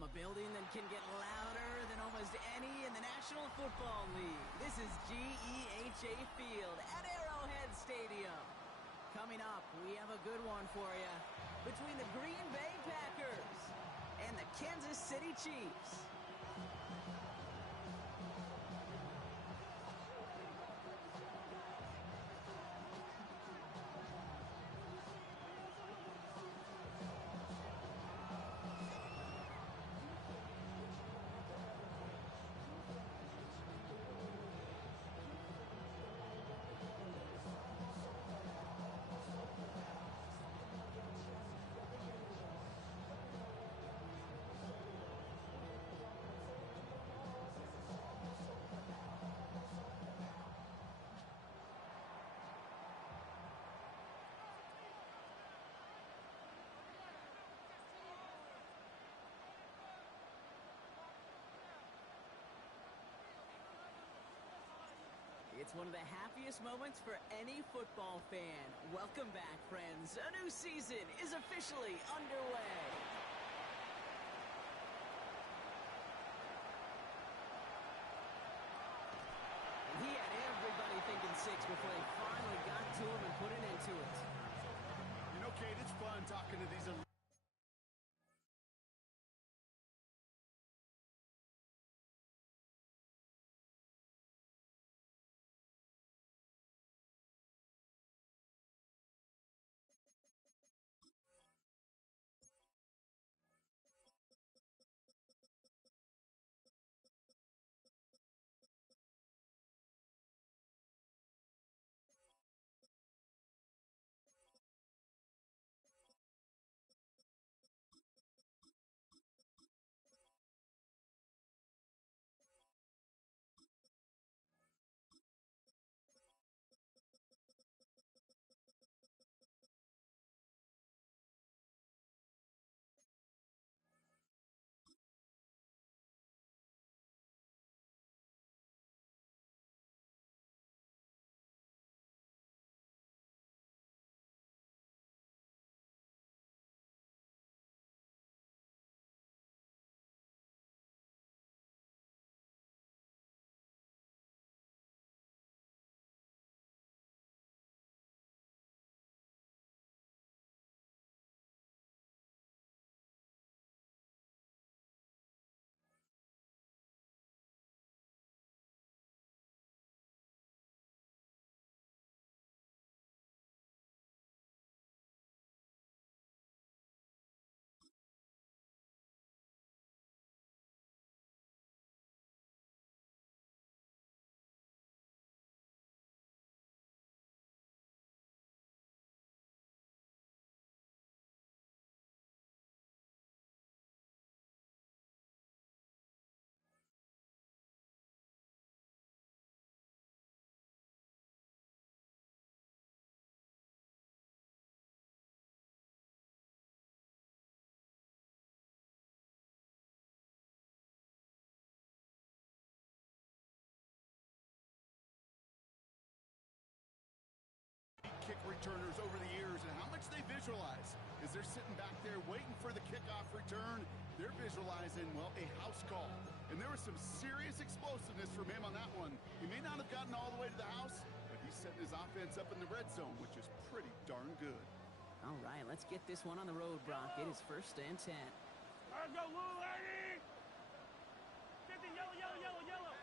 from a building that can get louder than almost any in the National Football League. This is GEHA Field at Arrowhead Stadium. Coming up, we have a good one for you between the Green Bay Packers and the Kansas City Chiefs. It's one of the happiest moments for any football fan. Welcome back, friends. A new season is officially underway. And he had everybody thinking six before they finally got to him and put an end to it. You know, Kate, it's fun talking to these elite. Kick returners over the years and how much they visualize. As they're sitting back there waiting for the kickoff return, they're visualizing, well, a house call. And there was some serious explosiveness from him on that one. He may not have gotten all the way to the house, but he's setting his offense up in the red zone, which is pretty darn good. All right, let's get this one on the road, Brock. It is 1st and 10. Let's go, Lou, lady! 50, yellow, yellow, yellow, yellow.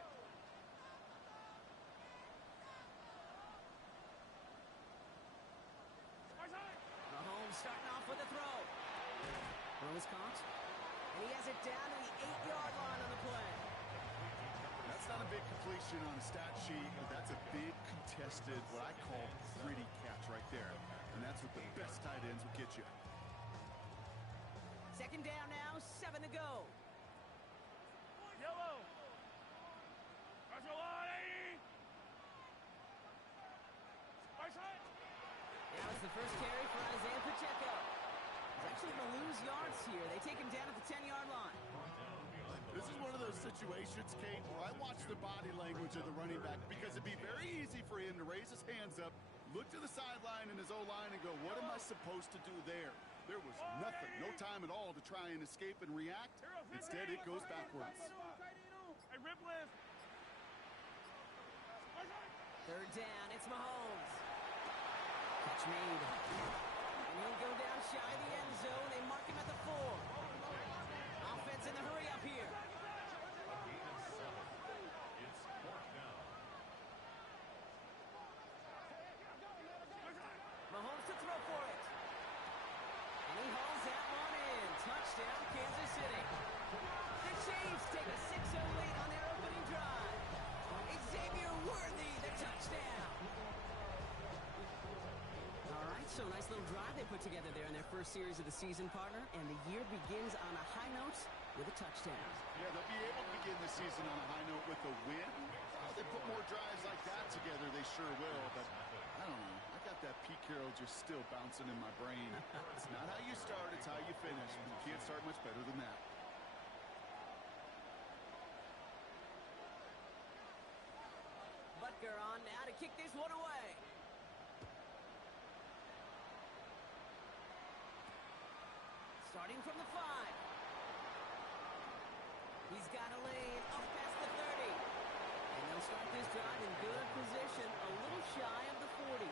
Mahomes starting off with a throw. Throw is caught. And he has it down to the 8-yard line on the play. That's not a big completion on the stat sheet, but that's a big contested, what I call gritty catch right there. And that's what the best tight ends will get you. 2nd down now, 7 to go. Yellow. That's a lot, 80. Right side. That was the first carry for Isaiah Pacheco. He's actually going to lose yards here. They take him down at the 10-yard line. This is one of those situations, Kate, where I watch the body language of the running back because it'd be very easy for him to raise his hands up Look to the sideline in his O-line and go, what am I supposed to do there? There was nothing, no time at all to try and escape and react. Instead, it goes backwards. Hey, rip lift. Third down, it's Mahomes. Catch made. And he'll go down shy of the end zone. They mark him at the 4. Offense in the hurry up here. Mahomes to throw for it. And he hauls that one in. Touchdown, Kansas City. The Chiefs take a 6-0 lead on their opening drive. Xavier Worthy, the touchdown. All right, so nice little drive they put together there in their first series of the season, partner. And the year begins on a high note with a touchdown. Yeah, they'll be able to begin the season on a high note with a win. They put more drives like that together, they sure will. But I don't know. I got that Pete Carroll just still bouncing in my brain. It's not how you start, it's how you finish. You can't start much better than that. Butker on now to kick this one away. Starting from the 5. He's got a lane up past the 30. And they'll start this drive in good position, a little shy of the 40.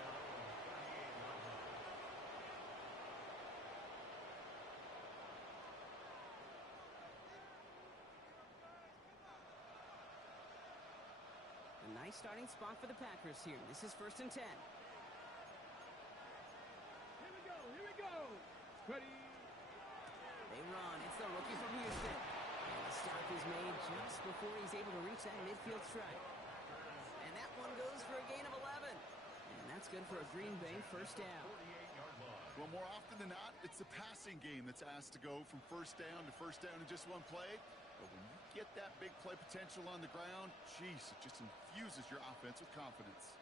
A nice starting spot for the Packers here. This is 1st and 10. Here we go. Ready. They run. It's the rookie from Houston. And the stop is made just before he's able to reach that midfield strike. And that one goes for a gain of 11. And that's good for a Green Bay first down. Well, more often than not, it's the passing game that's asked to go from first down to first down in just one play. But when you get that big play potential on the ground, geez, it just infuses your offense with confidence.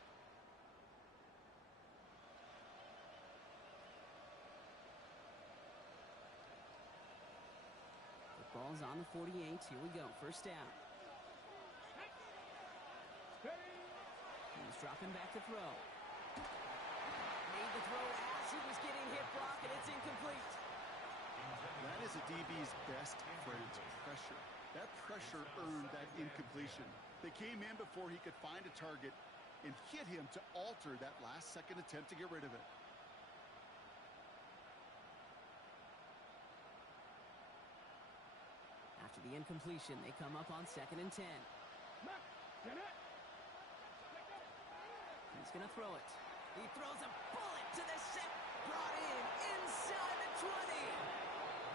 The ball's on the 48. Here we go. First down. He's dropping back to throw. Made the throw as he was getting hit, Brock, and it's incomplete. That is a DB's best friend, pressure. That pressure earned that incompletion. They came in before he could find a target and hit him to alter that last-second attempt to get rid of it. After the incompletion, they come up on 2nd and 10. He's going to throw it. He throws a bullet to the set. Brought in inside the 20.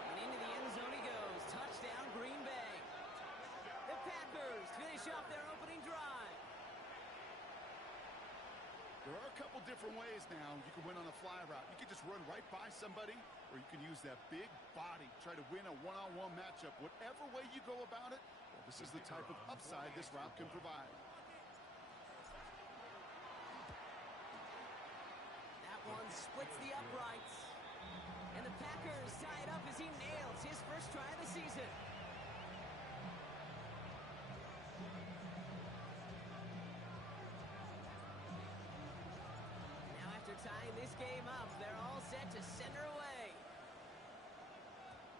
And into the end zone he goes. Touchdown, Green Bay. The Packers finish off their opening drive. There are a couple different ways now. You can win on a fly route. You can just run right by somebody, or you can use that big body, try to win a one-on-one matchup. Whatever way you go about it, well, this is the type of upside this route can provide. That one splits the uprights. And the Packers tie it up as he nails his first try of the season. Now after tying this game up, they're all set to send her away.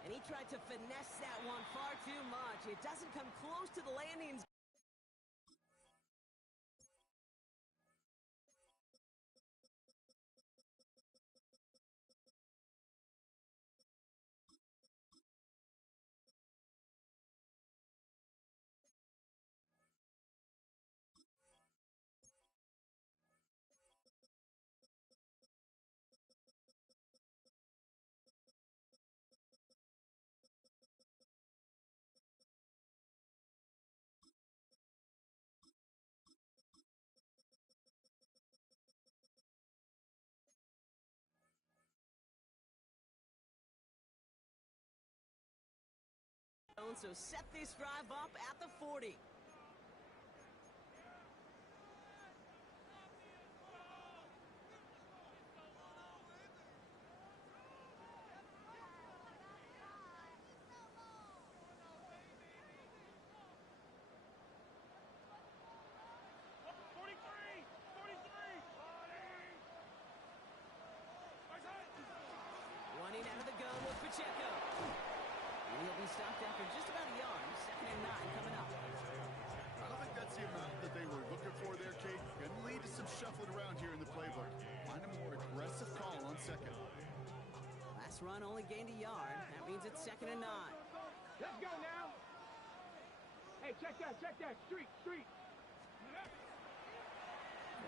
And he tried to finesse that one far too much. It doesn't come close to the landing zone. So set this drive up at the 40. Pacheco. And he'll be stopped after just about a yard. 2nd and 9 coming up. I don't think that's the amount that they were looking for there, Kate. Going to lead to some shuffling around here in the playbook. Find a more aggressive call on 2nd. Last run only gained a yard. That means it's 2nd and 9. Let's go now. Hey, check that. Street.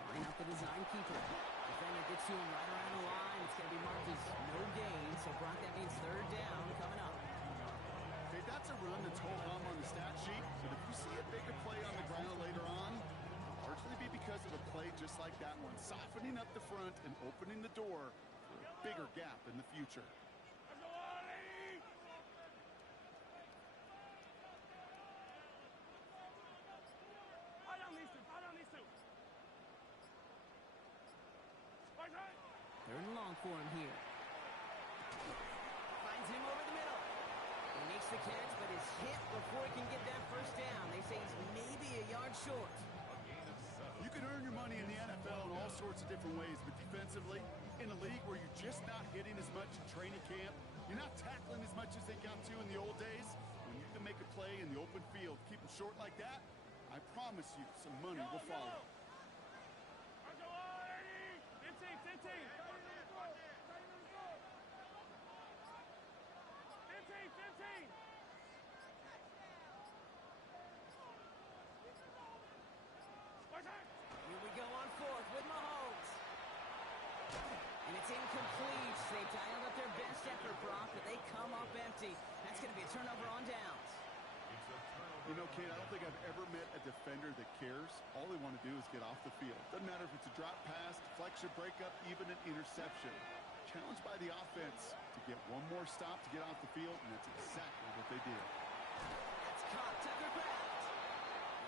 Line up the design keeper. Defender gets to him right around the line. It's going to be marked as no gain. So, Brock, that means 3rd down coming up. Okay, that's a run that's hold on the stat sheet. But if you see a bigger play on the ground later on, it'll largely be because of a play just like that one. Softening up the front and opening the door for a bigger gap in the future. Third and long for him here. Finds him over the middle. He makes the catch, but is hit before he can get that 1st down. They say he's maybe a yard short. You can earn your money in the NFL in all sorts of different ways, but defensively, in a league where you're just not hitting as much in training camp, you're not tackling as much as they got to in the old days, when you can make a play in the open field, keep them short like that, I promise you some money will follow. 15. Here we go on 4th with Mahomes. And it's incomplete. They dialed up their best effort, Brock, but they come up empty. That's going to be a turnover on downs. You know, Kate, I don't think I've ever met a defender that cares. All they want to do is get off the field. Doesn't matter if it's a drop pass, deflection, breakup, even an interception. Challenged by the offense to get one more stop to get off the field, and that's exactly what they did. That's caught. Tucker Kraft.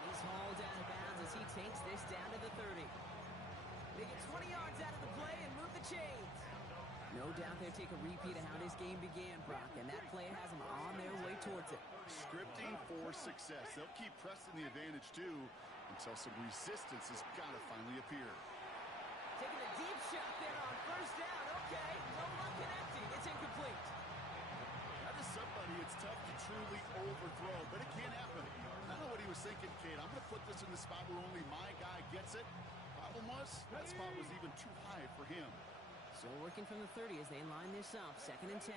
He's hauled out of bounds as he takes this down to the 30. They get 20 yards out of the play and move the chains. No doubt they'll take a repeat of how this game began, Brock, and that play has them on their way towards it. Scripting for success. They'll keep pressing the advantage, too, until some resistance has got to finally appear. Taking a deep shot there on 1st down. Okay, no luck connecting. It's incomplete. That is somebody it's tough to truly overthrow, but it can happen. I don't know what he was thinking, Kate. I'm going to put this in the spot where only my guy gets it. Problem was, that spot was even too high for him. So working from the 30 as they line this up. 2nd and 10.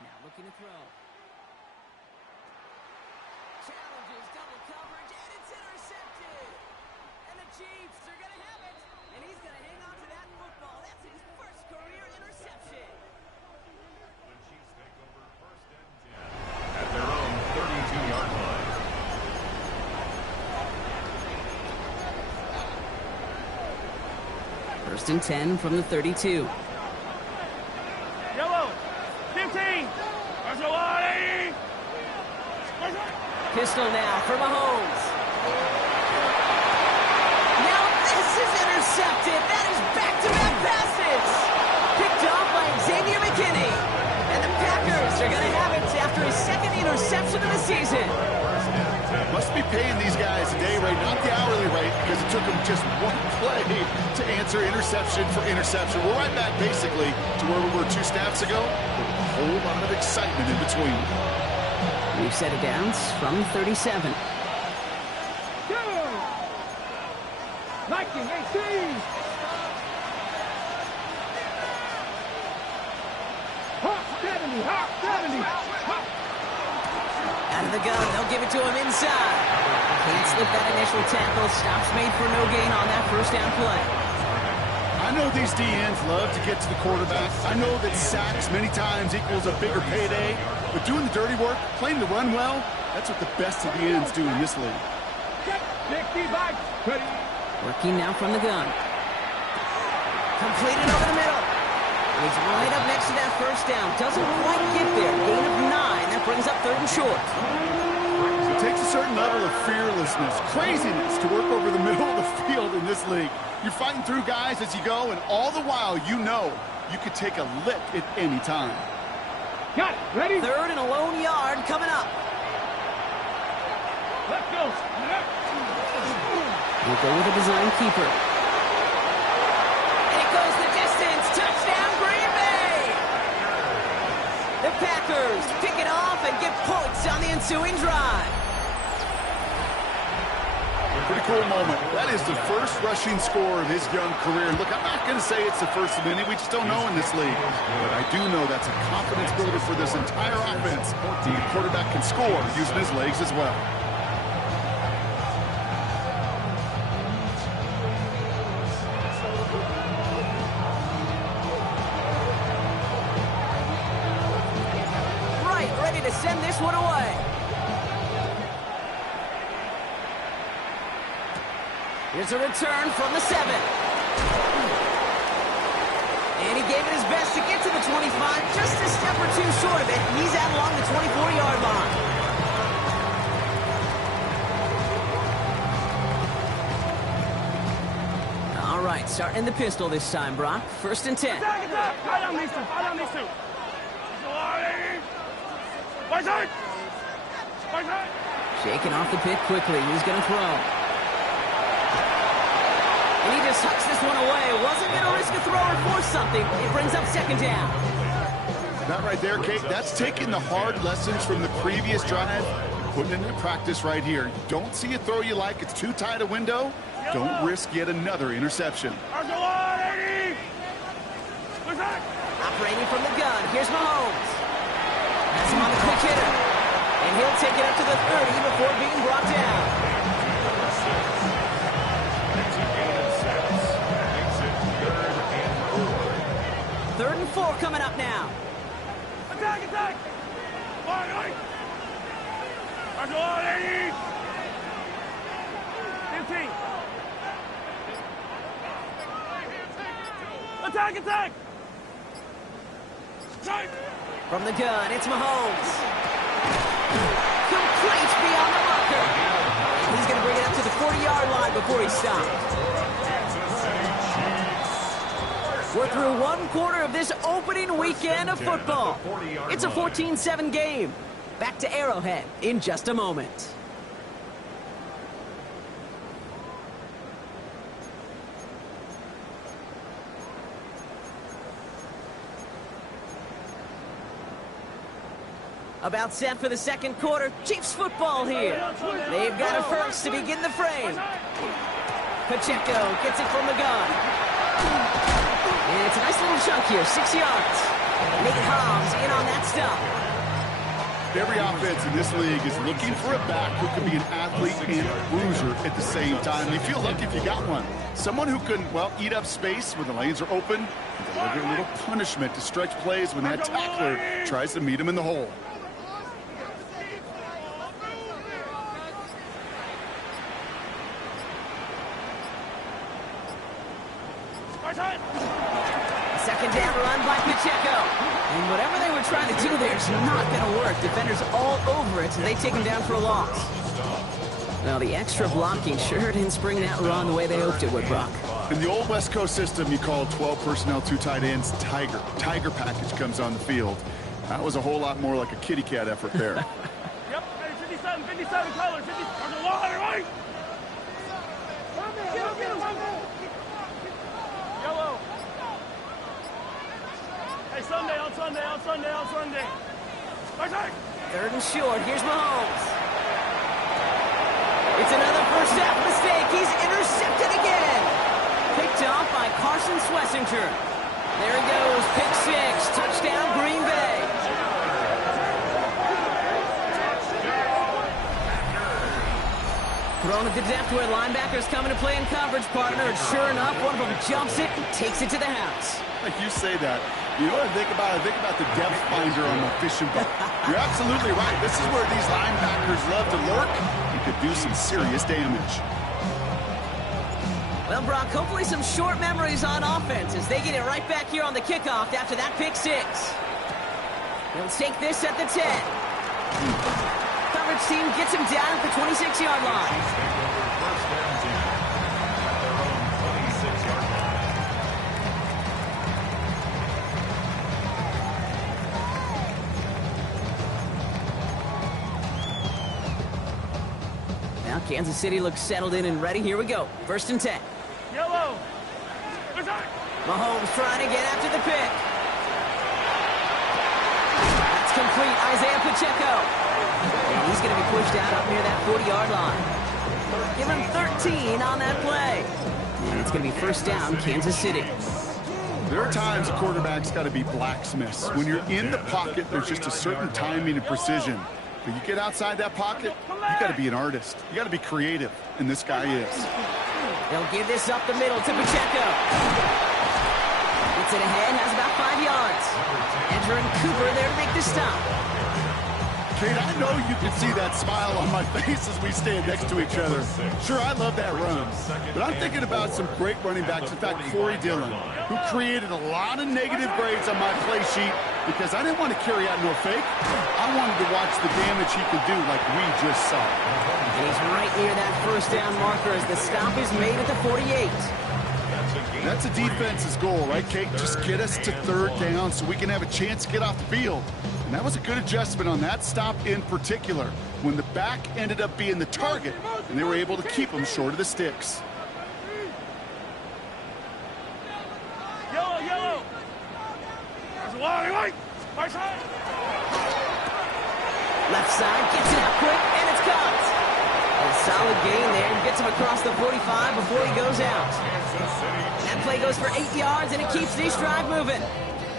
Now looking to throw. Challenges, double coverage, and it's intercepted. And the Chiefs are going to have it. And he's going to hang on to that football. That's his 1st career interception. The Chiefs take over 1st and 10 at their own 32-yard line. First and 10 from the 32. Yellow. 15. Pistol now for Mahomes. Now this is intercepted. That is back-to-back passes. Picked off by Xavier McKinney. And the Packers are going to have it after his 2nd interception of the season. Must be paying these guys a day rate, not the hourly rate, because it took them just one play to answer interception for interception. We're right back, basically, to where we were 2 snaps ago, with a whole lot of excitement in between. We've set it down from 37. Viking 18. Hawk 70. Out of the gun, they'll give it to him inside. Can't slip that initial tackle. Stops made for no gain on that 1st down play. I know these DNs love to get to the quarterback. I know that sacks many times equals a bigger payday. But doing the dirty work, playing the run well, that's what the best of the ends do in this league. Working now from the gun. Completed over the middle. He's right up next to that 1st down. Doesn't quite get there. Gain of 9. That brings up 3rd and short. It takes a certain level of fearlessness, craziness to work over the middle of the field in this league. You're fighting through guys as you go, and all the while you know you could take a lick at any time. Got it. Ready? 3rd and a lone yard coming up. Let's go. We'll go with a design keeper. And it goes the distance. Touchdown, Green Bay! Mahomes to pick it off and get points on the ensuing drive. Pretty cool moment. That is the first rushing score of his young career. Look, I'm not going to say it's the first of many. We just don't know in this league. But I do know that's a confidence builder for this entire offense. The quarterback can score using his legs as well. Right, ready to send this one away. Here's a return from the 7. And he gave it his best to get to the 25, just a step or two short of it. He's out along the 24-yard line. All right, starting in the pistol this time, Brock. 1st and 10. Right on these two. Right on these two. Right side. Right side. Shaking off the pick quickly. He's going to throw. And he just tucks this one away. Wasn't going to risk a throw or force something. It brings up 2nd down. That right there, Kate, that's taking the hard lessons from the previous drive and putting it into practice right here. Don't see a throw you like. It's too tight a window. Don't risk yet another interception. Operating from the gun. Here's Mahomes. That's him on the quick hitter. And he'll take it up to the 30 before being brought down. Third and 4 coming up now. Attack! Right. 15. Attack! From the gun, it's Mahomes. Complete beyond the marker. He's going to bring it up to the 40-yard line before he stops. We're through one quarter of this opening weekend of football. It's a 14-7 game. Back to Arrowhead in just a moment. About set for the 2nd quarter. Chiefs football here. They've got a first to begin the frame. Pacheco gets it from the gun. And it's a nice little chunk here, 6 yards. Nate Hobbs in on that stop. Every offense in this league is looking for a back who can be an athlete and a bruiser at the same time. You feel lucky if you got one. Someone who can, well, eat up space when the lanes are open and deliver a little punishment to stretch plays when that tackler tries to meet him in the hole. Second down run by Pacheco. And whatever they were trying to do there is not going to work. Defenders all over it, so they take him down for a loss. Well, the extra blocking sure didn't spring that run the way they hoped it would, Brock. In the old West Coast system, you call 12 personnel, 2 tight ends, Tiger. Tiger package comes on the field. That was a whole lot more like a kitty cat effort there. Yep, 57 colors. 50, right? Yellow. Hey, Sunday. Right side. 3rd and short. Here's Mahomes. It's another first half mistake. He's intercepted again. Picked off by Carson Schlesinger. There he goes. Pick 6. Touchdown, Green Bay. Thrown at the depth where linebackers coming to play in coverage, partner. And sure enough, one of them jumps it and takes it to the house. Like you say that, you know what I think about? I think about the depth finder on the fishing boat. You're absolutely right. This is where these linebackers love to lurk and could do some serious damage. Well, Brock, hopefully some short memories on offense as they get it right back here on the kickoff after that pick 6. They'll take this at the 10. Coverage team gets him down at the 26-yard line. Now Kansas City looks settled in and ready. Here we go. 1st and 10. Yellow. Mahomes trying to get after the pick. That's complete. complete. Isaiah Pacheco. And he's going to be pushed out up near that 40-yard line. Give him 13 on that play. And it's going to be first down, Kansas City. There are times a quarterback's got to be blacksmiths. When you're in the pocket, there's just a certain timing and precision. But you get outside that pocket, you got to be an artist. You got to be creative, and this guy is. They'll give this up the middle to Pacheco. Gets it ahead, has about 5 yards. Edger and Cooper there to make the stop. Kate, I know you can see that smile on my face as we stand next to each other. Sure, I love that run. But I'm thinking about some great running backs. In fact, Corey Dillon, who created a lot of negative grades on my play sheet because I didn't want to carry out no fake. I wanted to watch the damage he could do like we just saw. And he's right near that first down marker as the stop is made at the 48. That's a defense's goal, right, Kate? Just get us to third down so we can have a chance to get off the field. And that was a good adjustment on that stop in particular, when the back ended up being the target, and they were able to keep him short of the sticks. Yellow, yellow. There's a wide right. Right side. Left side, gets it out quick, and it's caught. A solid gain there, gets him across the 45 before he goes out. That play goes for 8 yards, and it keeps this drive moving.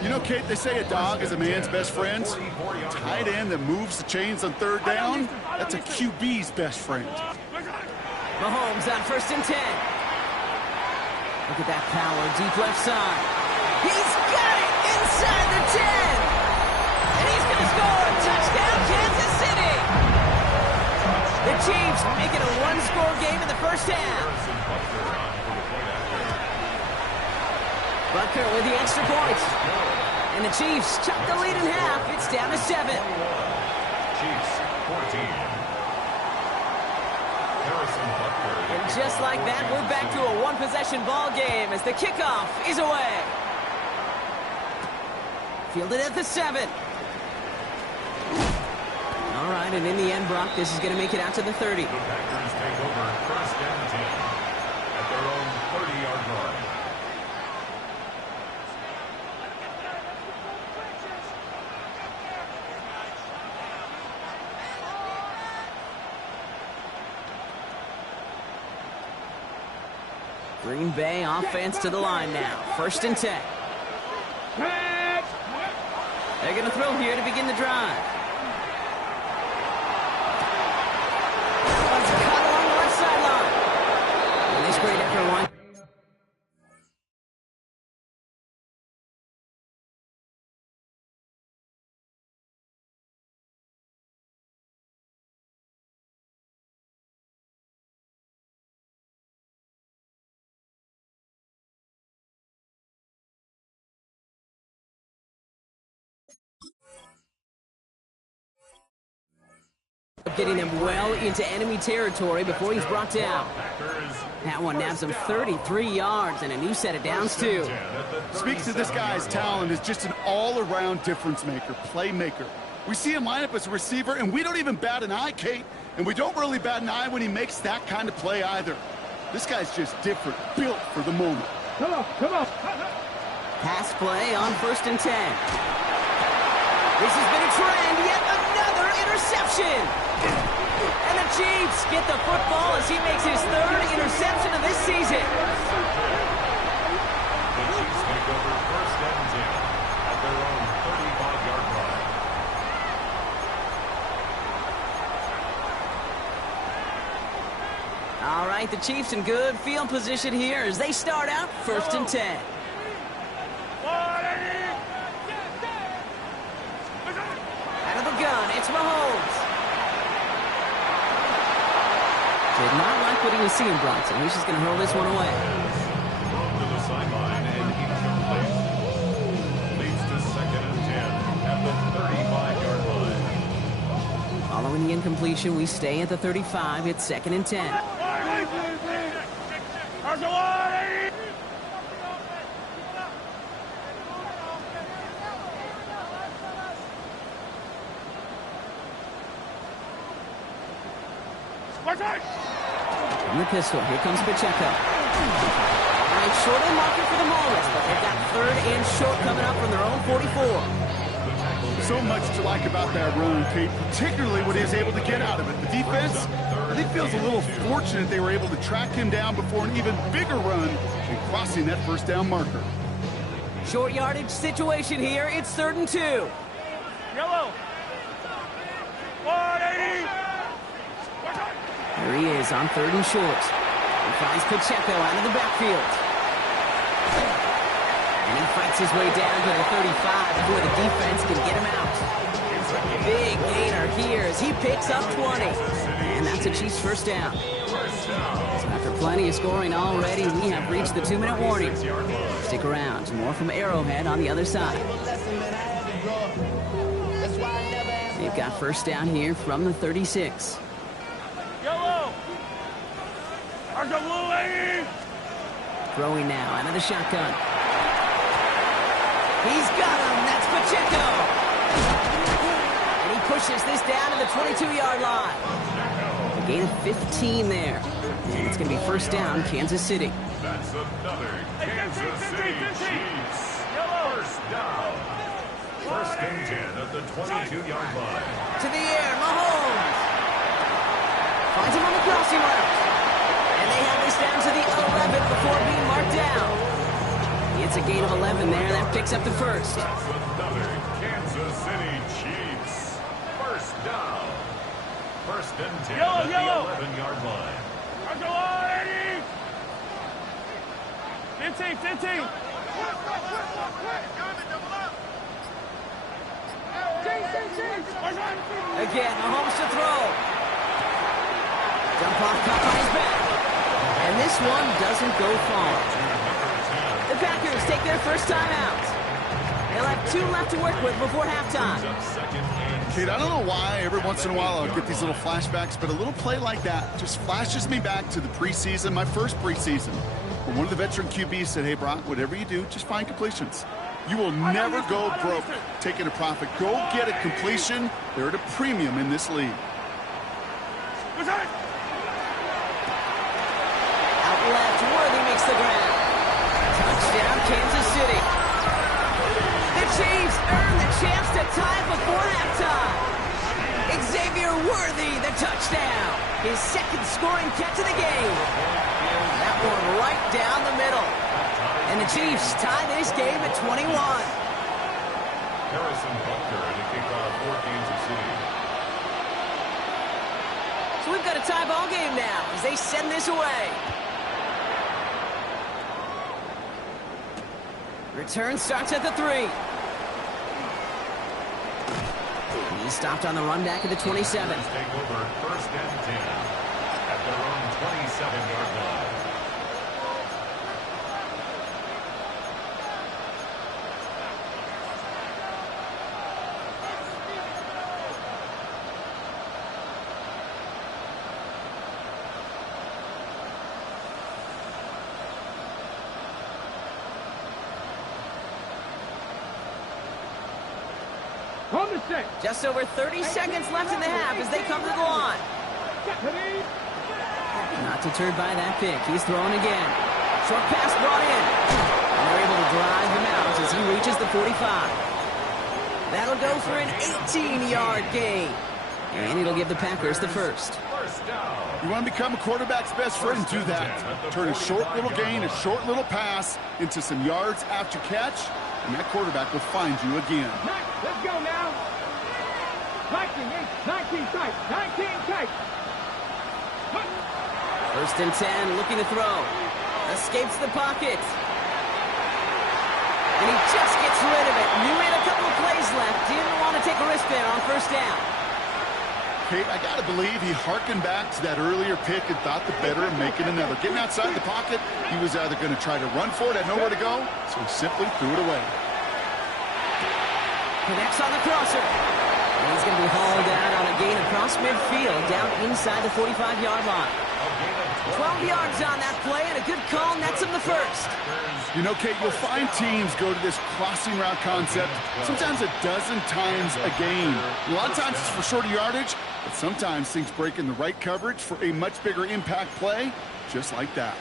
You know, Kate, they say a dog is a man's best friend. Tight end that moves the chains on third down, that's a QB's best friend. Mahomes on first and 10. Look at that power, deep left side. He's got it inside the 10. And he's going to score. Touchdown, Kansas City. The Chiefs make it a one-score game in the first half. Butker with the extra point. And the Chiefs chop the lead in half. It's down to 7. Chiefs 14. Harrison Butker. And just like that, we're back to a one-possession ball game as the kickoff is away. Fielded at the 7. All right, and in the end, Brock, this is going to make it out to the 30. The Packers take over first and 10 at their own 30-yard line. Green Bay offense to the line now. First and 10. They're going to throw here to begin the drive. One's cut along the left sideline. And they sprayed after one. Getting him well into enemy territory before he's brought down. That one nabs him 33 yards and a new set of downs, too. Speaks to this guy's talent as just an all-around difference maker, playmaker. We see him line up as a receiver, and we don't even bat an eye, Kate. And we don't really bat an eye when he makes that kind of play either. This guy's just different, built for the moment. Come on, come on. Pass play on first and 10. This has been a trend, yet another interception. And the Chiefs get the football as he makes his third interception of this season. The Chiefs take over first and 10 at their own 35-yard line. All right, the Chiefs in good field position here as they start out first and 10. Out of the gun, it's Mahomes. Did not like what he was seeing, Bronson. He's just going to hurl this one away. Thrown to the sideline and incomplete. Leads to second and 10 at the 35-yard line. Following the incompletion, we stay at the 35. It's second and 10. From the pistol, here comes Pacheco. All right, short and marking for the moment, but they've got third and short coming up from their own 44. So much to like about that run, Kate, particularly what he was able to get out of it. The defense, I think, feels a little fortunate they were able to track him down before an even bigger run and crossing that first down marker. Short yardage situation here. It's 3rd and 2. Yellow. 180. There he is on 3rd and short. He finds Pacheco out of the backfield. And he fights his way down to the 35 before the defense can get him out. Big gainer here as he picks up 20. And that's a Chiefs first down. So after plenty of scoring already, we have reached the 2-minute warning. Stick around. More from Arrowhead on the other side. They've got first down here from the 36. Yellow. RW80. Throwing now out of the shotgun. He's got him. That's Pacheco. And he pushes this down to the 22-yard line. A gain of 15 there. And it's going to be first down, Kansas City. That's another Kansas City Chiefs. First down. First and 10 at the 22-yard line. To the air, Mahomes. Finds him on the crossing route. And they have this down to the 11 before being marked down. It's a gain of 11 there. That picks up the first. That's another Kansas City Chiefs. First down. First and 10 at the 11-yard line. RW80. 15. Again, Mahomes to throw. Dump off, caught on his back. And this one doesn't go far. The Packers take their first time out. They'll have 2 left to work with before halftime. Kate, I don't know why every once in a while I'll get these little flashbacks, but a little play like that just flashes me back to the preseason, my first preseason. Where one of the veteran QBs said, hey, Brock, whatever you do, just find completions. You will never go broke taking a profit. Go get a completion. They're at a premium in this league. Out left, Worthy makes the grab. Touchdown, Kansas City. The Chiefs earn the chance to tie before halftime. Xavier Worthy, the touchdown. His second scoring catch of the game. That one right down the middle. And the Chiefs tie this game at 21. Harrison Butker to kick off for Kansas City. So we've got a tie ball game now as they send this away. Return starts at the 3. He's stopped on the run back at the 27. Take over first and 10 at their own 27-yard line. Just over 30 seconds left in the half as they come to the line. Not deterred by that pick. He's throwing again. Short pass brought in. And they're able to drive him out as he reaches the 45. That'll go for an 18-yard gain. And it'll give the Packers the first. You want to become a quarterback's best friend? Do that. Turn a short little gain, a short little pass into some yards after catch, and that quarterback will find you again. Let's go now. 19 tight. First and 10, looking to throw. Escapes the pocket. And he just gets rid of it. Knew he had a couple of plays left. Didn't want to take a risk there on first down. Kate, I got to believe he hearkened back to that earlier pick and thought the better of making another. Getting outside the pocket, he was either going to try to run for it, had nowhere to go, so he simply threw it away. Connects on the crosser. And he's going to be hauled out on a gain across midfield down inside the 45-yard line. 12 yards on that play and a good call nets him the first. You know, Kate, you'll find teams go to this crossing route concept sometimes a dozen times a game. A lot of times it's for shorter yardage, but sometimes things break in the right coverage for a much bigger impact play, just like that.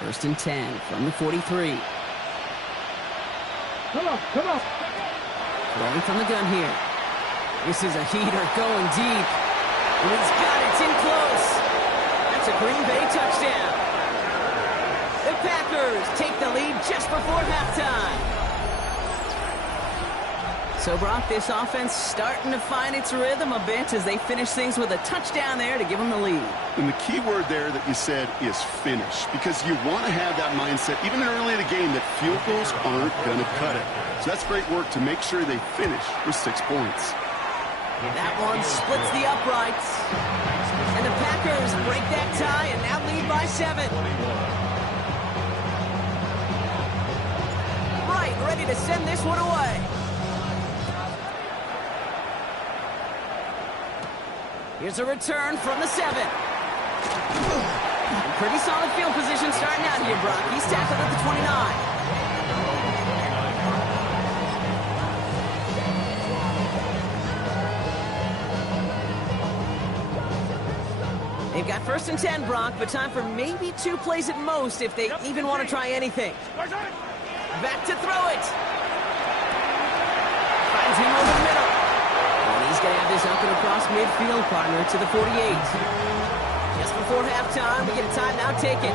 First and 10 from the 43. Come on. Throwing from the gun here. This is a heater going deep. And he's got it. It's in close. That's a Green Bay touchdown. The Packers take the lead just before halftime. So, Brock, this offense starting to find its rhythm a bit as they finish things with a touchdown there to give them the lead. And the key word there that you said is finish, because you want to have that mindset, even early in the game, that field goals aren't going to cut it. So that's great work to make sure they finish with 6 points. That one splits the uprights. And the Packers break that tie and now lead by 7. Right, ready to send this one away. Here's a return from the 7. Pretty solid field position starting out here, Brock. He's tackled at the 29. They've got 1st and 10, Brock, but time for maybe 2 plays at most if they even want to try anything. Back to throw it. Finds him over the middle. And he's going to have this up and across midfield, partner, to the 48. Just before halftime, we get a timeout taken.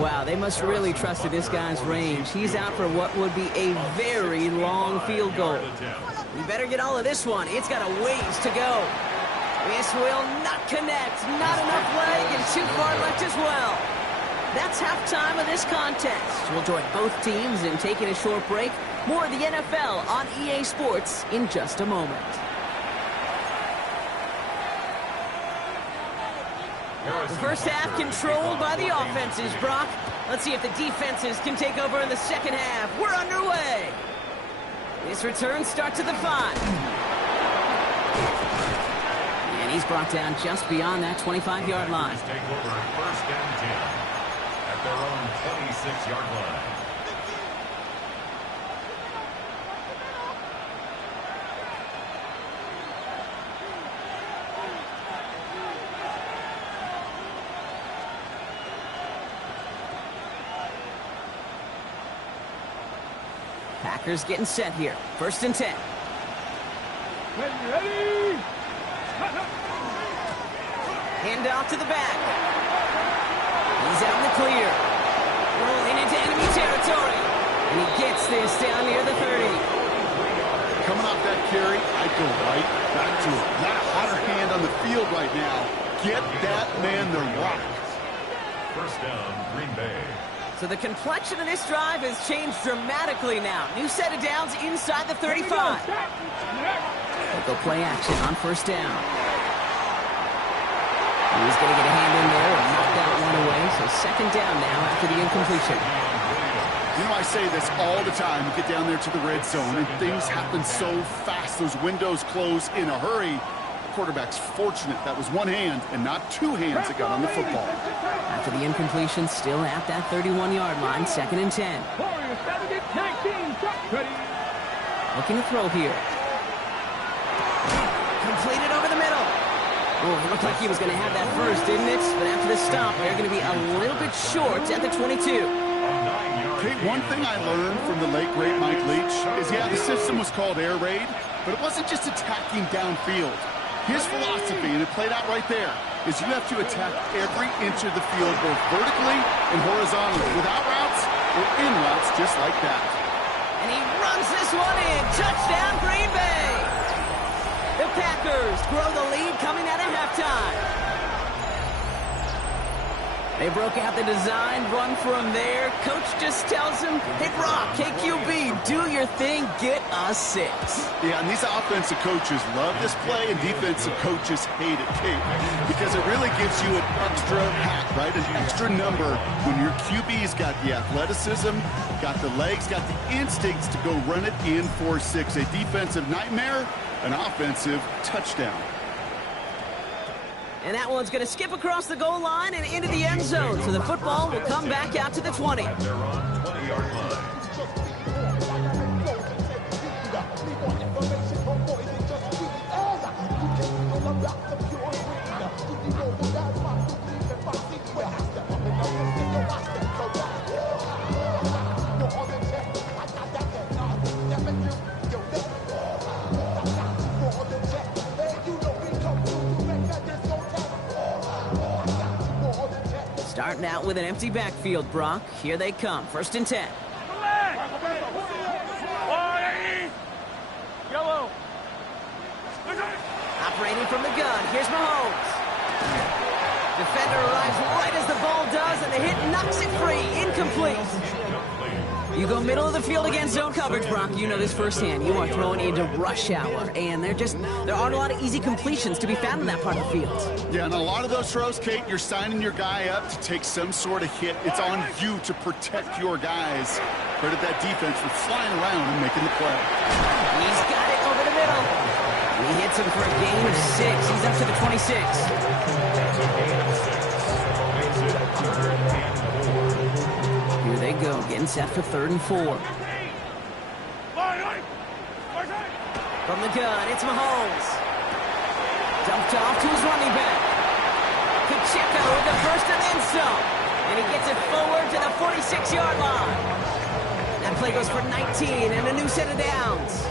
Wow, they must really trust this guy's range. He's out for what would be a very long field goal. We better get all of this one. It's got a ways to go. This will not connect. Not enough leg and too far left as well. That's halftime of this contest. We'll join both teams in taking a short break. More of the NFL on EA Sports in just a moment. The first half controlled by the offenses, Brock. Let's see if the defenses can take over in the second half. We're underway. This return starts at the 5. And he's brought down just beyond that 25-yard line. Take over 1st and 10 at their own 26-yard line. Packers getting set here. 1st and 10. Ready? Hand off to the back. He's out in the clear. Rolling into enemy territory. And he gets this down near the 30. Coming off that carry, I'd go right back to him. Not a hotter hand on the field right now. Get that man the rock. 1st down, Green Bay. So the complexion of this drive has changed dramatically now. New set of downs inside the 35. They'll go play action on 1st down. He's going to get a hand in there and knock that one away. So 2nd down now after the incompletion. You know, I say this all the time. You get down there to the red zone, and things happen so fast. Those windows close in a hurry. Quarterback's fortunate that was one hand and not 2 hands that got on the football. After the incompletion, still at that 31-yard line, 2nd and 10. Looking to throw here. Completed over the middle. Oh, it looked like he was going to have that first, didn't it? But after the stop, they're going to be a little bit short at the 22. Okay, one thing I learned from the late, great Mike Leach is, yeah, the system was called air raid, but it wasn't just attacking downfield. His philosophy, and it played out right there, is you have to attack every inch of the field, both vertically and horizontally, without routes or in routes, just like that. And he runs this one in. Touchdown, Green Bay. The Packers grow the lead coming out of halftime. They broke out the design run from there. Coach just tells him, hey, Brock, KQB, do your thing, get us 6. Yeah, and these offensive coaches love this play, and defensive coaches hate it, Kate, because it really gives you an extra hat, right? An extra number when your QB's got the athleticism, got the legs, got the instincts to go run it in for 6. A defensive nightmare, an offensive touchdown. And that one's going to skip across the goal line and into the end zone. So the football will come back out to the 20. They're on 20-yard line. Starting out with an empty backfield, Brock. Here they come. 1st and 10. Yellow. Operating from the gun. Here's Mahomes. Defender arrives right as the ball does, and the hit knocks it free. Incomplete. You go middle of the field against zone coverage, Brock. You know this firsthand. You are throwing into rush hour, and there aren't a lot of easy completions to be found in that part of the field. Yeah, and a lot of those throws, Kate, you're signing your guy up to take some sort of hit. It's on you to protect your guys. Credit that defense for flying around and making the play. He's got it over the middle. He hits him for a gain of 6. He's up to the 26. That's a gain of 6. Makes it 3rd and 4. Here they go, getting set for 3rd and 4. From the gun, it's Mahomes. Dumped off to his running back. Pacheco with the first and then some. And he gets it forward to the 46-yard line. That play goes for 19 and a new set of downs.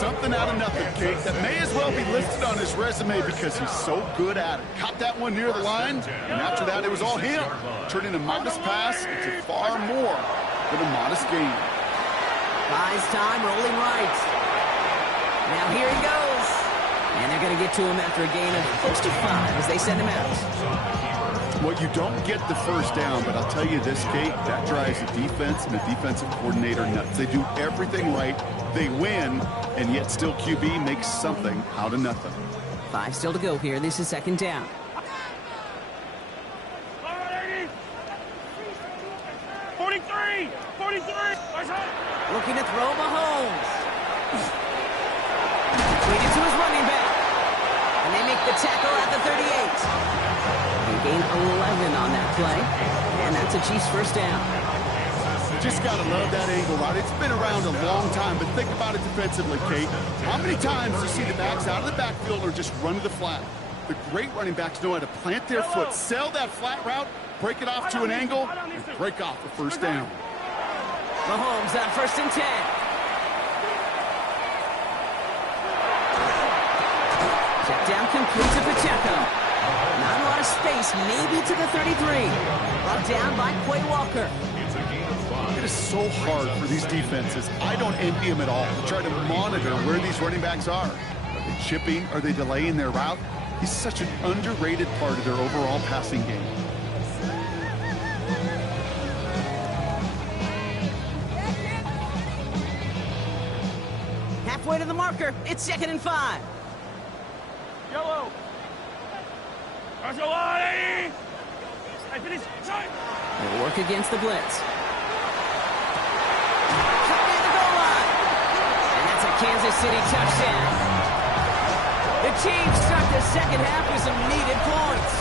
Something out of nothing, Kate, that may as well be listed on his resume because he's so good at it. Caught that one near the line, and after that, it was all him. Turning a modest pass into far more than a modest gain. Buys time, rolling right. Now here he goes. And they're going to get to him after a gain of close to 5 as they send him out. Well, you don't get the first down, but I'll tell you this, Kate, that drives the defense and the defensive coordinator nuts. They do everything right. They win, and yet still QB makes something out of nothing. 5 still to go here. This is 2nd down. Looking to throw Mahomes. Completed to his running back. And they make the tackle at the 38. They gain 11 on that play. And that's a Chiefs first down. Just got to love that angle route. It's been around a long time, but think about it defensively, Kate. How many times do you see the backs out of the backfield or just run to the flat? The great running backs know how to plant their foot, sell that flat route, break it off to an angle, and break off a first down. Mahomes on 1st and 10. Check down complete to Pacheco. Not a lot of space, maybe to the 33. Brought down by Quay Walker. It is so hard for these defenses. I don't envy them at all. To try to monitor where these running backs are. Are they chipping? Are they delaying their route? He's such an underrated part of their overall passing game. Halfway to the marker. It's 2nd and 5. Yellow. They'll work against the blitz. Shot near the goal line. And that's a Kansas City touchdown. The Chiefs start the second half with some needed points.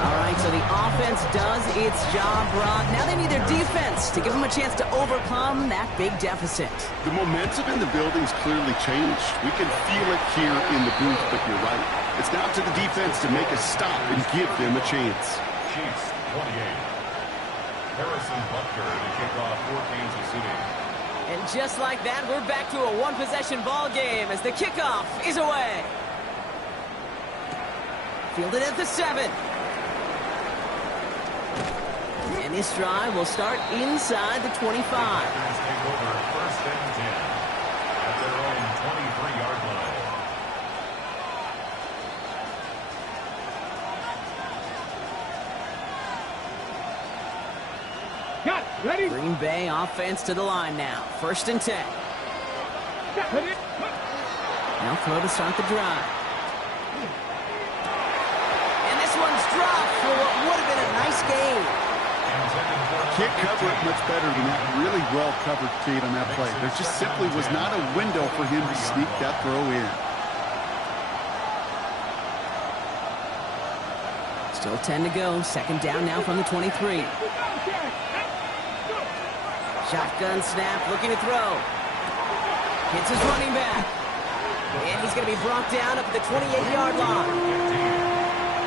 All right, so the offense does its job, Brock. Now they need their defense to give them a chance to overcome that big deficit. The momentum in the building's clearly changed. We can feel it here in the booth, but you're right. It's now to the defense to make a stop and give them a chance. Chiefs 28. Harrison Butker to kick off for Kansas City. And just like that, we're back to a one-possession ball game as the kickoff is away. Fielded at the 7. And this drive will start inside the 25. Packers take over 1st and 10 at their own 23-yard line. Got it. Ready? Green Bay offense to the line now. 1st and 10. Ready? Now throw to start the drive. And this one's dropped for what would have been a nice game. Can't cover it much better than that. Really well covered, Kate, on that play. There just simply was not a window for him to sneak that throw in. Still 10 to go. 2nd down now from the 23. Shotgun snap, looking to throw. Hits his running back. And he's going to be brought down up at the 28-yard line.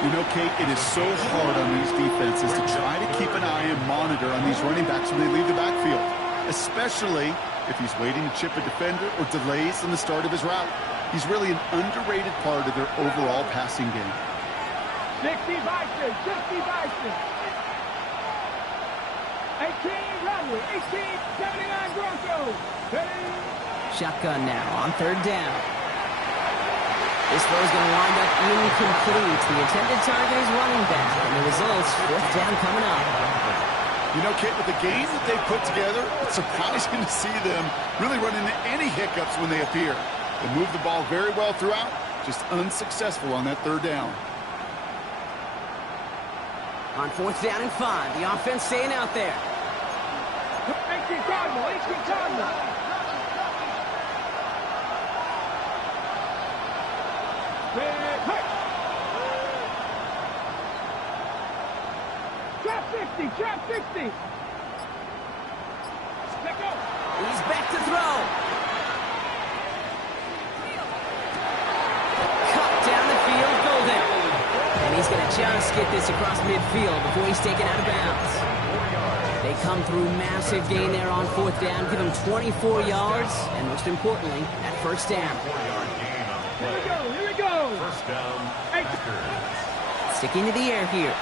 You know, Kate, it is so hard on these defenses to try to keep an eye and monitor on these running backs when they leave the backfield, especially if he's waiting to chip a defender or delays in the start of his route. He's really an underrated part of their overall passing game. 60 Vikings, 60 Vikings. 18 Robbery, 1879 Broncos. Shotgun now on third down. This throw is going to wind up incomplete. The intended target is running back, and the results, fourth down coming up. You know, Kate, with the game that they've put together, it's surprising to see them really run into any hiccups when they appear. They move the ball very well throughout, just unsuccessful on that third down. On fourth down and 5, the offense staying out there. 18 Cardinal, 18 Cardinal. Trap 60, trap 60. Let go. He's back to throw. Cut down the field, Golden. And he's going to just get this across midfield before he's taken out of bounds. They come through massive gain there on fourth down, give him 24 yards, and most importantly, that first down. Here we go, here we go. First down, Packers. Sticking to the air here.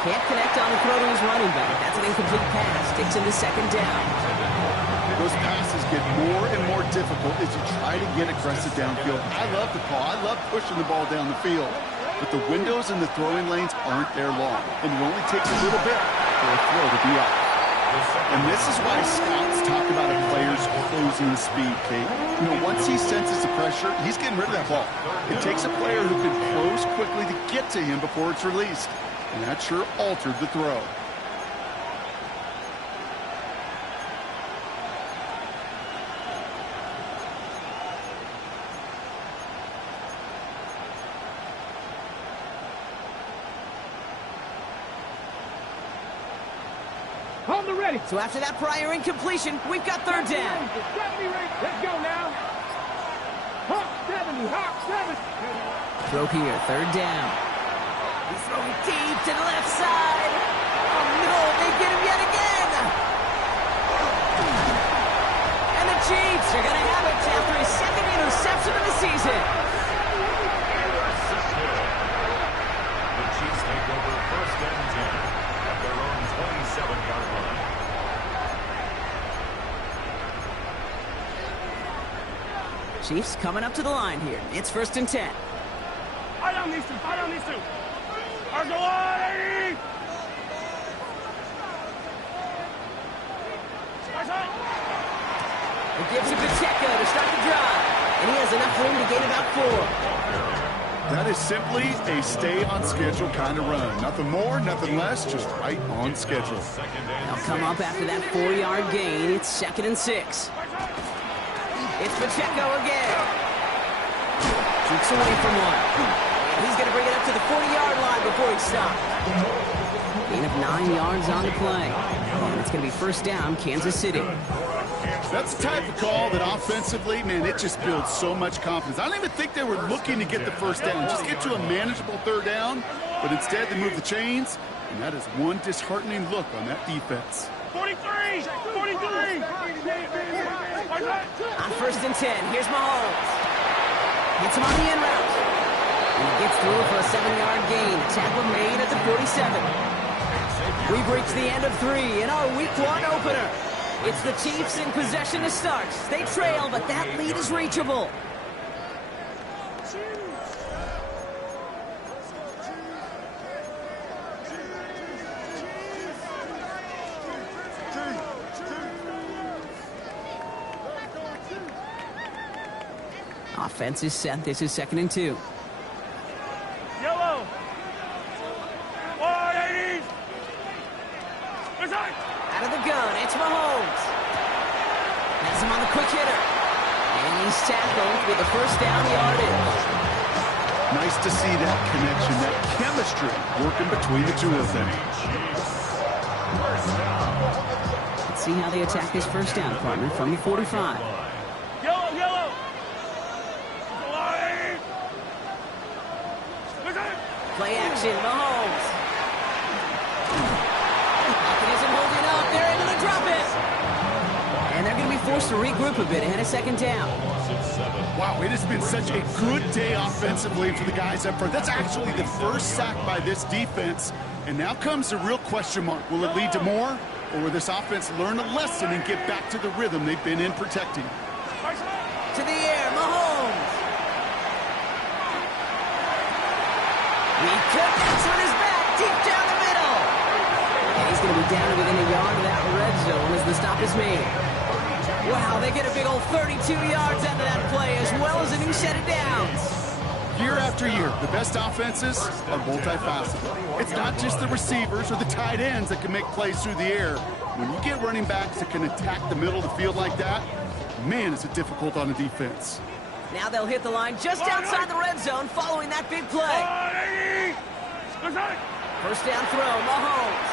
Can't connect on the throw to his running back. That's an incomplete pass. Takes him to second down. Those passes get more and more difficult as you try to get aggressive downfield. I love the call. I love pushing the ball down the field. But the windows in the throwing lanes aren't there long. And it only takes a little bit for a throw to be off. And this is why scouts talk about a player's closing speed, Kate. You know, once he senses the pressure, he's getting rid of that ball. It takes a player who can close quickly to get to him before it's released. And that sure altered the throw. Hold the ready. So after that prior incompletion, we've got third down. Let's go now. Hawk 70, Hawk 70. Throw here, third down. He's throwing deep to the left side. Oh no, they get him yet again. And the Chiefs are going to have it after his second interception of the season. The Chiefs take over first and 10 at their own 27-yard line. Chiefs coming up to the line here. It's first and 10. Fight on these two, fight on these two. Argo on, 80. It gives it to Pacheco to start the drive. And he has enough room to gain about 4. That is simply a stay-on-schedule kind of run. Nothing more, nothing less, just right on schedule. They'll come up after that 4-yard gain. It's second and 6. It's Pacheco again. Jukes away from one. He's going to bring it up to the 40-yard line before he stops. Gain of 9 yards on the play. And it's going to be first down, Kansas City. That's the type of call that offensively, man, it just builds so much confidence. I don't even think they were looking to get the first down, just get to a manageable third down, but instead they move the chains, and that is one disheartening look on that defense. 43! 43! On first and 10, here's Mahomes. Gets him on the in route. And he gets through for a 7-yard gain. A tackle made at the 47. We've reached the end of 3 in our Week 1 opener. It's the Chiefs in possession to start. They trail, but that lead is reachable. Offense is set. This is second and 2. Yellow. 180. Out of the gun, it's Mahomes. Has him on the quick hitter. And he's tackled with the first down yardage. Nice to see that connection, that chemistry working between the two of them. Let's see how they attack this first down, partner, from the 45. Yellow. action. Mahomes. Pocket isn't holding up. They're able to drop it. And they're going to be forced to regroup a bit ahead of second down. Wow, it has been such a good day offensively for the guys up front. That's actually the first sack by this defense. And now comes the real question mark. Will it lead to more? Or will this offense learn a lesson and get back to the rhythm they've been in protecting? To the air, Mahomes. He cuts on his back, deep down the middle. And he's going to be down within a yard of that red zone as the stop is made. Wow, they get a big old 32 yards out of that play, as well as a new set of downs. Year after year, the best offenses are multifaceted. It's not just the receivers or the tight ends that can make plays through the air. When you get running backs that can attack the middle of the field like that, man, is it difficult on a defense. Now they'll hit the line just outside the red zone following that big play. First down throw, Mahomes.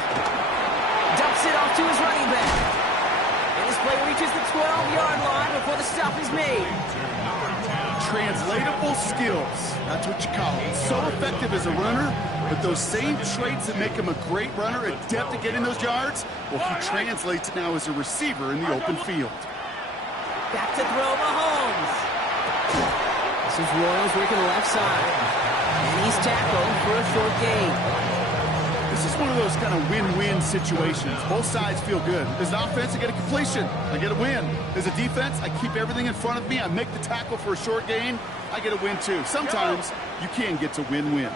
Dumps it off to his running back. And his play reaches the 12-yard line before the stop is made. Translatable skills, that's what you call it. So effective as a runner, but those same traits that make him a great runner, adept at getting those yards, well, he translates now as a receiver in the open field. Back to throw, Mahomes. This is Royals working the left side. And he's tackled for a short gain. This is one of those kind of win-win situations. Both sides feel good. As an offense, I get a completion. I get a win. As a defense, I keep everything in front of me. I make the tackle for a short gain. I get a win, too. Sometimes you can get to win-win.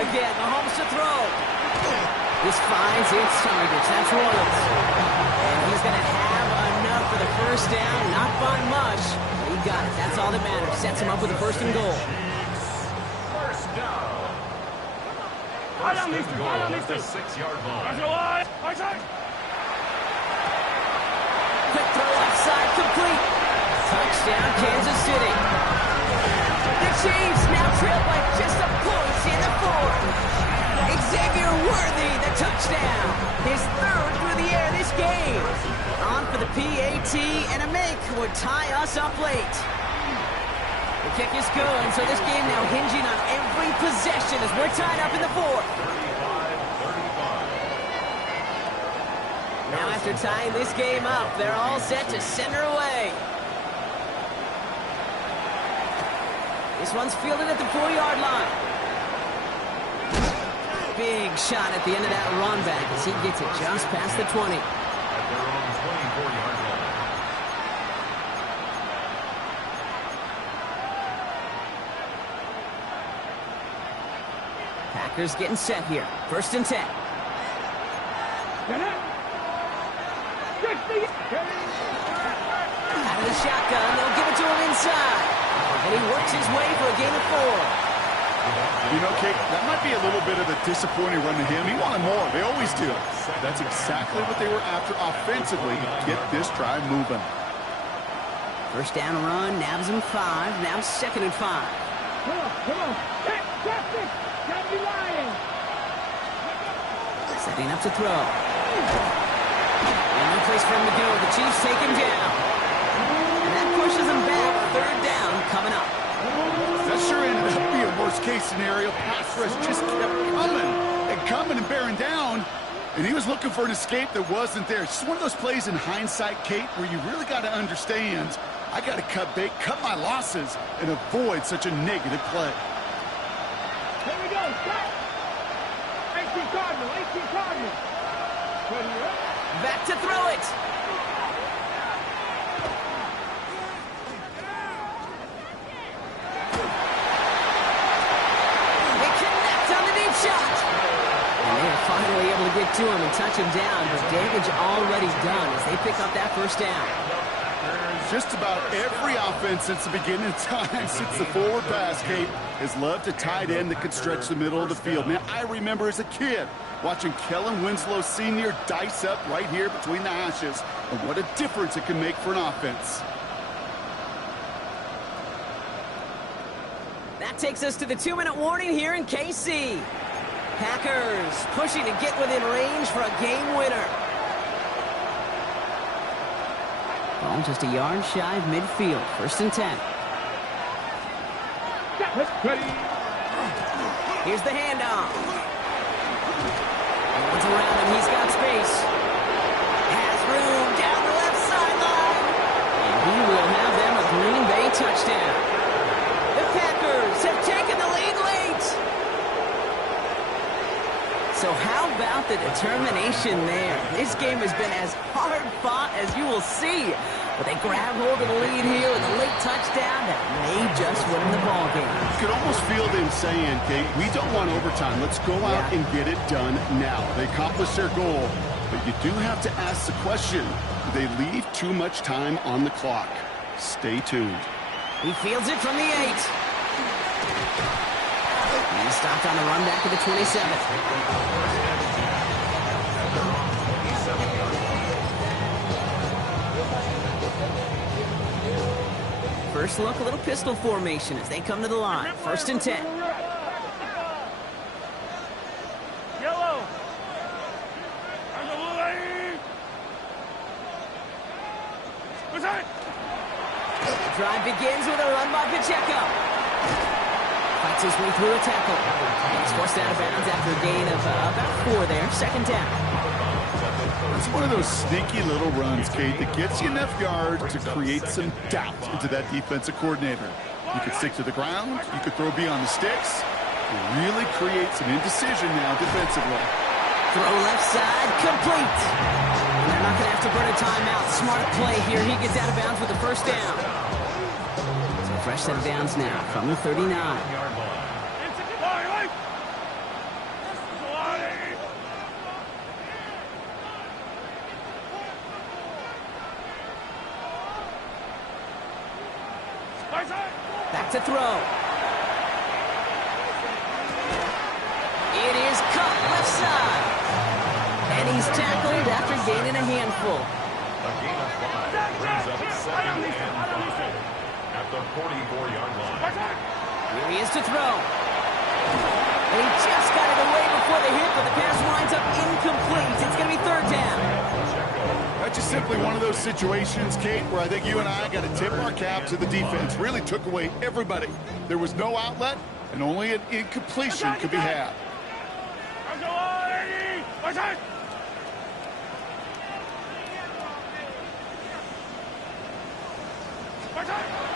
Again, Mahomes to throw. This finds its targets. That's Royals. And he's going to have enough for the first down. Not by much. He got it. That's all that matters. Sets him up with a first and goal. First down. First and goal at the 6-yard line. Quick throw outside, complete. Touchdown, Kansas City. The Chiefs now trail by just a point in the fourth. Xavier Worthy, the touchdown. His third through the air this game. On for the PAT, and a make would tie us up late. The kick is good, so this game now hinging on every possession as we're tied up in the fourth. 35-35. Now after tying this game up, they're all set to send her away. This one's fielded at the 4-yard line. Big shot at the end of that run back as he gets it just past the 20. At their own 24-yard line. Packers getting set here. First and 10. Out of the shotgun, they'll give it to him inside. And he works his way for a gain of 4. You know, Kate, that might be a little bit of a disappointing run to him. He wanted more. They always do. That's exactly what they were after offensively to get this drive moving. First down run, nabs him 5. Now second and 5. Come on. Hey, that's it. Gotta be lying. Setting up to throw. And no place for him to go. The Chiefs take him down. And that pushes him back. Third down coming up. That sure ended up being a worst-case scenario. Pass rush just kept coming and bearing down. And he was looking for an escape that wasn't there. It's just one of those plays in hindsight, Kate, where you really got to understand, I got to cut bait, cut my losses, and avoid such a negative play. Here we go. Stop. 18 Cardinal. Back to throw it. They connect on the deep shot. And they are finally able to get to him and touch him down, but damage already done as they pick up that first down. Just about every offense since the beginning of time, since the forward pass, Kate, has loved a tight end that could stretch the middle of the field. Man, I remember as a kid watching Kellen Winslow Sr. dice up right here between the hashes, and what a difference it can make for an offense. That takes us to the 2-minute warning here in KC. Packers pushing to get within range for a game winner. Ball just a yard shy of midfield. 1st and 10. Here's the handoff. It's around him. He's got space. Has room down the left sideline. And he will have them a Green Bay touchdown. The Packers have taken the lead late. So how about the determination there? This game has been as hard fought as you will see. But they grab hold of the lead here with a late touchdown that may just win them the ball game. You could almost feel them saying, Kate, we don't want overtime. Let's go out and get it done now. They accomplished their goal, but you do have to ask the question, do they leave too much time on the clock? Stay tuned. He fields it from the 8. And stopped on the run back to the 27th. First look, a little pistol formation as they come to the line. 1st and 10. Yellow. The drive begins with a run by Pacheco. Fights his way through a tackle. He's forced out of bounds after a gain of about 4 there. 2nd down. It's one of those sneaky little runs, Kate, that gets you enough yards to create some doubt into that defensive coordinator. You could stick to the ground, you could throw beyond the sticks. It really creates an indecision now defensively. Throw left side, complete. And they're not going to have to burn a timeout. Smart play here. He gets out of bounds with the 1st down. So a fresh set of downs now from the 39. Back to throw. It is cut left side. And he's tackled after gaining a handful. A gain of 5 brings up 2nd and 5 at the 44-yard line. Here he is to throw. And he just got it away before the hit, but the pass winds up incomplete. It's going to be 3rd down. That's just simply one of those situations, Kate, where I think you and I got to tip our cap to the defense. Really took away everybody. There was no outlet, and only an incompletion could be had.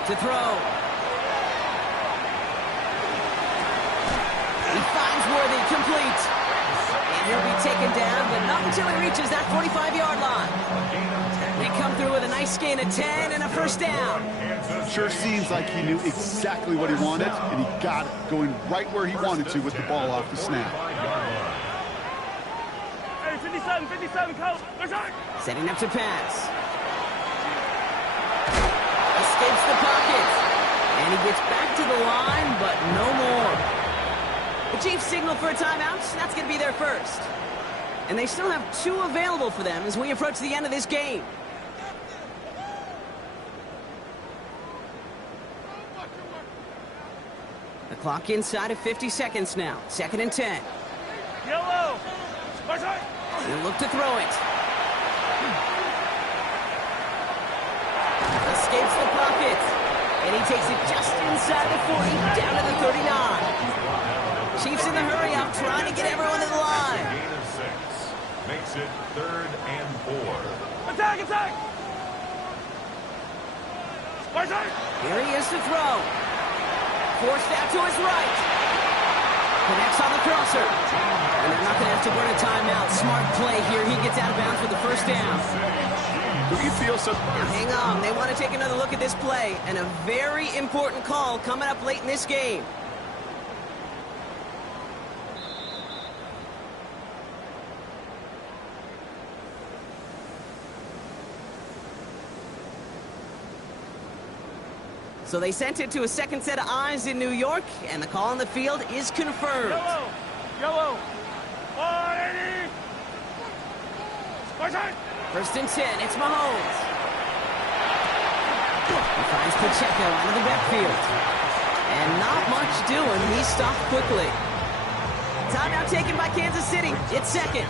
To throw. He finds Worthy, complete. And he'll be taken down, but not until he reaches that 45-yard line. They come through with a nice gain of 10 and a 1st down. Sure seems like he knew exactly what he wanted, and he got it, going right where he wanted to with the ball off the snap. Hey, 57, coach. Setting up to pass. Escapes the pocket. And he gets back to the line, but no more. The Chiefs signal for a timeout. That's going to be their first. And they still have 2 available for them as we approach the end of this game. The clock inside of 50 seconds now. 2nd and 10. Yellow. He'll look to throw it. Escapes the pocket. And he takes it just inside the 40, down to the 39. Chiefs in the hurry up, trying to get everyone to the line. Gain of 6 makes it 3rd and 4. Attack! Here he is to throw. Forced out to his right. Connects on the crosser. And they're not going to have to burn a timeout. Smart play here. He gets out of bounds with the 1st down. Do you feel so? Hang on. They want to take another look at this play. And a very important call coming up late in this game. So they sent it to a second set of eyes in New York, and the call on the field is confirmed. Yellow. 180. 1st and 10, it's Mahomes. He finds Pacheco out of the backfield. And not much doing, he stopped quickly. Timeout taken by Kansas City, it's 2nd.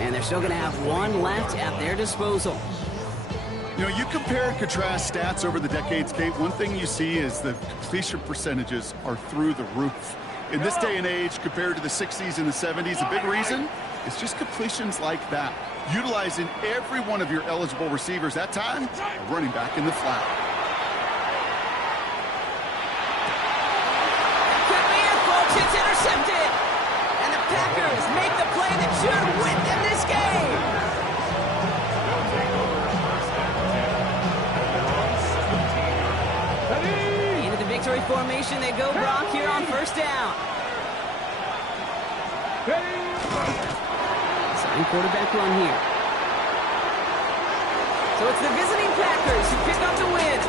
And they're still going to have 1 left at their disposal. You know, you compare and contrast stats over the decades, Kate. One thing you see is the completion percentages are through the roof. In this day and age, compared to the 60s and the 70s, a big reason is just completions like that. Utilizing every one of your eligible receivers. That time, a running back in the flat. Could be it, folks. It's intercepted. And the Packers make the play that should win them this game. Into the victory formation they go, Brock, here on first down. Sign quarterback run here. So it's the visiting Packers who pick up the win.